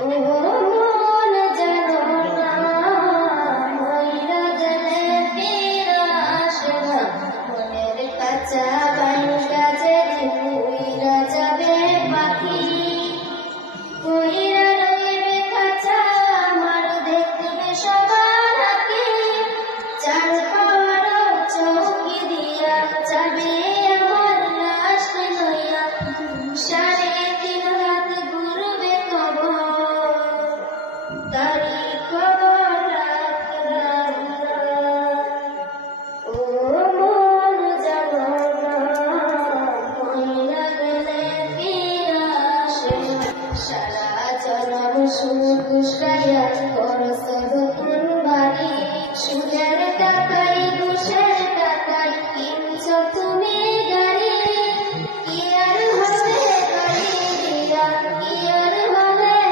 ও মন জানো না, মইরা গেলে ফিরে আসে না। মনের কাঁচা বাইঙ্গা যেদিন উইরা যাবে পাখি, উইরা রইবে কাঁচা আমার দেখবে সবার আঁকি। চার পাওয়ারও চৌকি দিয়া যাবে আমার লাশ লইয়া, 3.5 রাত ঘুরবে কবর, তারি খবর রাখলাম না। ও মন জানো না, মইরা গেলে ফিরে আসে না। সারা জনম সুদ উসরাইয়া করছ নতুন বাড়ি, সুদের টাকা